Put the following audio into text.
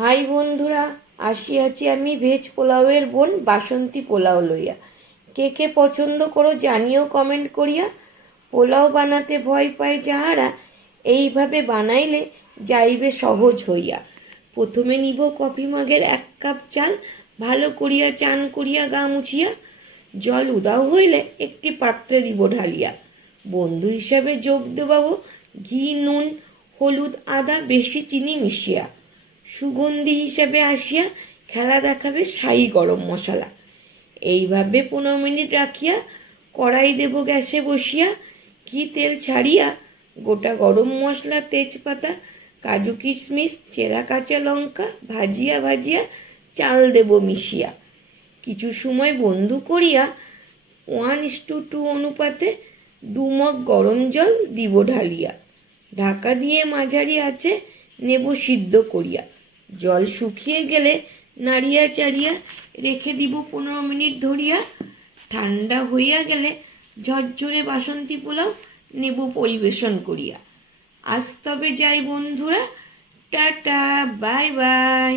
High বন্ধুরা, আসিয়াছি আমি veg পোলাওয়ের বোন বাসন্তী পোলাও লইয়া। কে কে পছন্দ করো জানিও কমেন্ট করিয়া। পোলাও বানাতে ভয় পায় যাহারা, এইভাবে বানাইলে যাইবে সহজ হইয়া। প্রথমে নিব কফি মগের 1 কাপ চাল, ভালো করিয়া চান করিয়া গা মুছিয়া। জল উদাও হইলে একটি পাত্রে দিব ঢালিয়া। বন্ধু হিসাবে যোগ দেবাবো ঘি, নুন, হলুদ, আদা, বেশি চিনি মিশিয়া। সুগন্ধি হিসাবে আসিয়া খেলা দেখাবে শাহি গরম মশলা। এইভাবে 15 মিনিট রাখিয়া কড়াই দেব গ্যাসে বসিয়া। ঘি তেল ছাড়িয়া গোটা গরম মশলা, তেজপাতা, কাজু কিশমিশ, চেরা কাঁচা লঙ্কা ভাজিয়া ভাজিয়া চাল দেব মিশিয়া। কিছু সময় বন্ধু করিয়া 1:2 অনুপাতে 2 মগ গরম জল দিব ঢালিয়া। ঢাকা দিয়ে মাঝারি আঁচে নেব সিদ্ধ করিয়া। জল শুকিয়ে গেলে নাড়িয়া চাড়িয়া রেখে দিব 15 মিনিট ধরিয়া। ঠান্ডা হইয়া গেলে ঝরঝরে বাসন্তী পোলাও নেব পরিবেশন করিয়া। আজ তবে যাই বন্ধুরা, টাটা, বাই বাই।